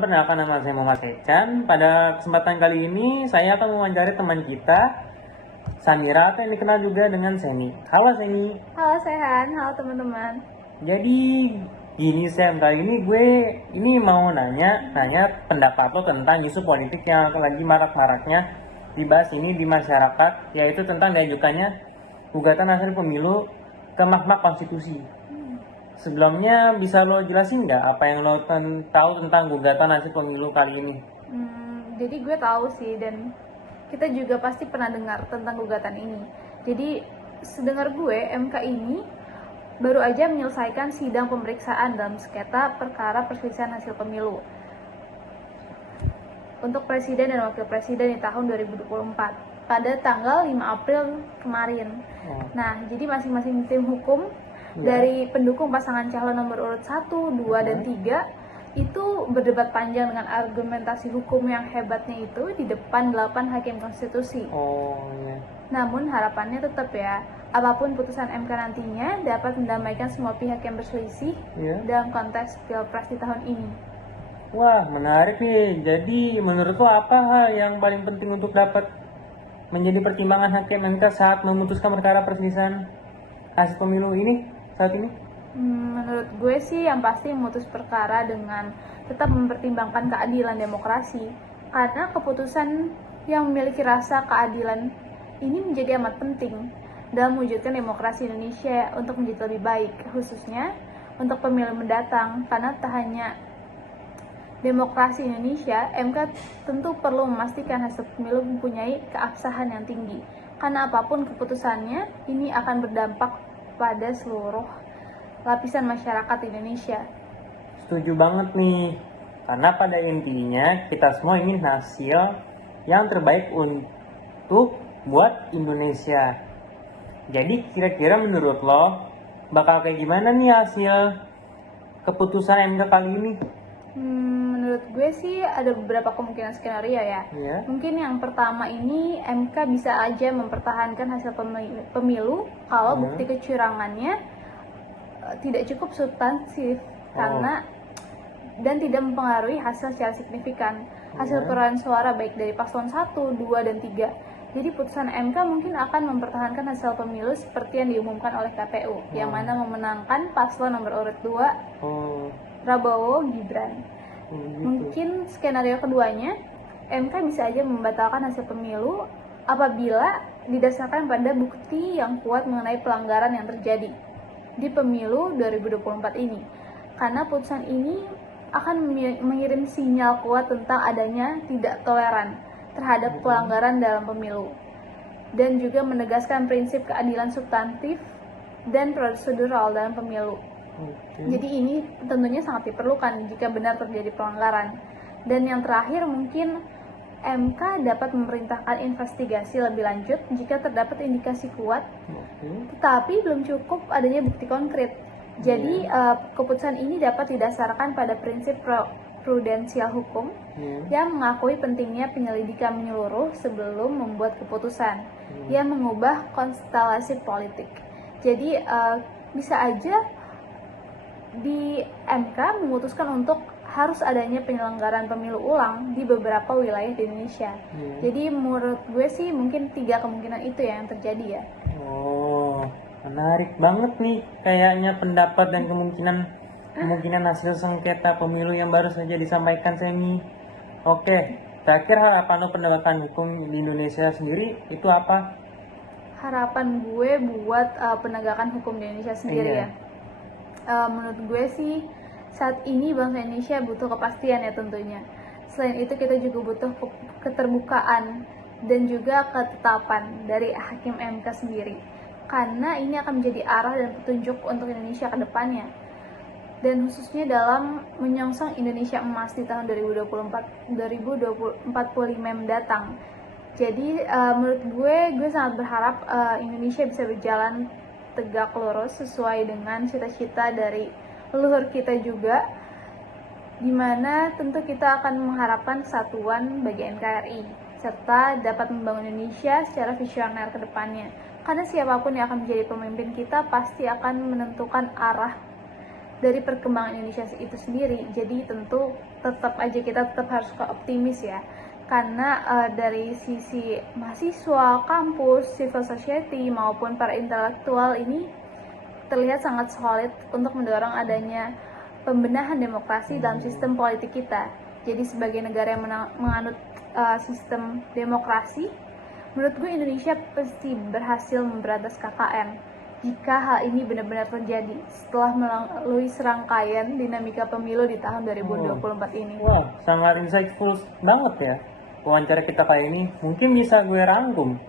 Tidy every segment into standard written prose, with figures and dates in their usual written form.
perkenalkan nama saya Muhammad Ecan. Pada kesempatan kali ini saya akan mewawancari teman kita, Samira, atau yang dikenal juga dengan Seni. Halo Seni. Halo Sehan, halo teman-teman. Jadi gini Sam, kali ini gue mau nanya pendapat lo tentang isu politik yang lagi marak-maraknya dibahas ini di masyarakat, yaitu tentang diajukannya gugatan hasil pemilu ke Mahkamah Konstitusi. Sebelumnya bisa lo jelasin nggak apa yang lo tahu tentang gugatan hasil pemilu kali ini? Jadi gue tahu sih, dan kita juga pasti pernah dengar tentang gugatan ini. Jadi sedengar gue, MK ini baru aja menyelesaikan sidang pemeriksaan dalam sengketa perkara perselisihan hasil pemilu untuk presiden dan wakil presiden di tahun 2024 pada tanggal 5 April kemarin. Nah, jadi masing-masing tim hukum dari pendukung pasangan calon nomor urut 1, 2, dan 3 itu berdebat panjang dengan argumentasi hukum yang hebatnya itu di depan 8 hakim konstitusi. Namun harapannya tetap ya, apapun putusan MK nantinya dapat mendamaikan semua pihak yang berselisih dalam konteks Pilpres di tahun ini. Wah, menarik nih. Jadi menurut lo apa hal yang paling penting untuk dapat menjadi pertimbangan hakim MK saat memutuskan perkara perselisihan hasil pemilu ini saat ini? Menurut gue sih yang pasti memutus perkara dengan tetap mempertimbangkan keadilan demokrasi, karena keputusan yang memiliki rasa keadilan ini menjadi amat penting dalam mewujudkan demokrasi Indonesia untuk menjadi lebih baik, khususnya untuk pemilu mendatang. Karena tak hanya demokrasi Indonesia, MK tentu perlu memastikan hasil pemilu mempunyai keabsahan yang tinggi, karena apapun keputusannya ini akan berdampak pada seluruh lapisan masyarakat Indonesia. Setuju banget nih, karena pada intinya kita semua ingin hasil yang terbaik untuk buat Indonesia. Jadi kira-kira menurut lo bakal kayak gimana nih hasil keputusan MK kali ini? Menurut gue sih ada beberapa kemungkinan skenario ya. Mungkin yang pertama ini MK bisa aja mempertahankan hasil pemilu kalau bukti kecurangannya tidak cukup substansif karena dan tidak mempengaruhi hasil secara signifikan. Hasil perolehan suara baik dari paslon 1, 2, dan 3. Jadi putusan MK mungkin akan mempertahankan hasil pemilu seperti yang diumumkan oleh KPU, yang mana memenangkan paslon nomor urut 2 Prabowo Gibran. Mungkin skenario keduanya, MK bisa aja membatalkan hasil pemilu apabila didasarkan pada bukti yang kuat mengenai pelanggaran yang terjadi di pemilu 2024 ini. Karena putusan ini akan mengirim sinyal kuat tentang adanya tidak toleran terhadap pelanggaran dalam pemilu, dan juga menegaskan prinsip keadilan substantif dan prosedural dalam pemilu. Jadi ini tentunya sangat diperlukan jika benar terjadi pelanggaran. Dan yang terakhir, mungkin MK dapat memerintahkan investigasi lebih lanjut jika terdapat indikasi kuat, tetapi belum cukup adanya bukti konkret. Jadi keputusan ini dapat didasarkan pada prinsip prudensial hukum yang mengakui pentingnya penyelidikan menyeluruh sebelum membuat keputusan yang mengubah konstelasi politik. Jadi bisa aja di MK memutuskan untuk harus adanya penyelenggaraan pemilu ulang di beberapa wilayah di Indonesia. Jadi menurut gue sih mungkin 3 kemungkinan itu yang terjadi ya. Menarik banget nih kayaknya pendapat dan kemungkinan hasil sengketa pemilu yang baru saja disampaikan Semi. Oke, terakhir harapan lo penegakan hukum di Indonesia sendiri itu apa? Harapan gue buat penegakan hukum di Indonesia sendiri ya. Menurut gue sih saat ini bangsa Indonesia butuh kepastian ya tentunya. Selain itu kita juga butuh keterbukaan dan juga ketetapan dari hakim MK sendiri, karena ini akan menjadi arah dan petunjuk untuk Indonesia ke depannya, dan khususnya dalam menyongsong Indonesia emas di tahun 2045 mendatang. Jadi menurut gue sangat berharap Indonesia bisa berjalan tegak lurus sesuai dengan cita-cita dari leluhur kita juga, dimana tentu kita akan mengharapkan kesatuan bagi NKRI serta dapat membangun Indonesia secara visioner ke depannya. Karena siapapun yang akan menjadi pemimpin kita pasti akan menentukan arah dari perkembangan Indonesia itu sendiri. Jadi tentu kita tetap harus optimis ya, karena dari sisi mahasiswa, kampus, civil society maupun para intelektual ini terlihat sangat solid untuk mendorong adanya pembenahan demokrasi dalam sistem politik kita. Jadi sebagai negara yang menganut sistem demokrasi, menurut gue Indonesia pasti berhasil memberantas KKN jika hal ini benar-benar terjadi setelah melalui serangkaian dinamika pemilu di tahun 2024 ini. Wah, sangat insightful banget ya wawancara kita kali ini. Mungkin bisa gue rangkum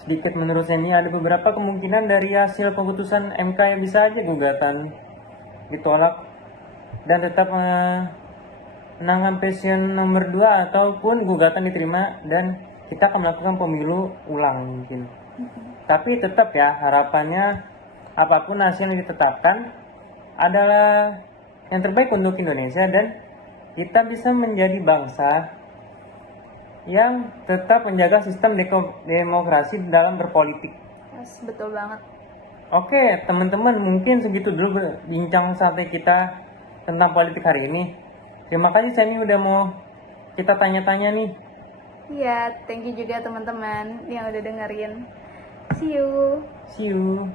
sedikit. Menurut saya ini ada beberapa kemungkinan dari hasil keputusan MK yang bisa aja gugatan ditolak dan tetap menangan pensiun nomor 2 ataupun gugatan diterima dan kita akan melakukan pemilu ulang mungkin. Tapi tetap ya, harapannya apapun hasil yang ditetapkan adalah yang terbaik untuk Indonesia dan kita bisa menjadi bangsa yang tetap menjaga sistem demokrasi dalam berpolitik. Yes, betul banget. Oke, teman-teman, mungkin segitu dulu bincang santai kita tentang politik hari ini. Terima kasih Semi udah mau kita tanya-tanya nih. Iya, thank you juga teman-teman yang udah dengerin. See you. See you.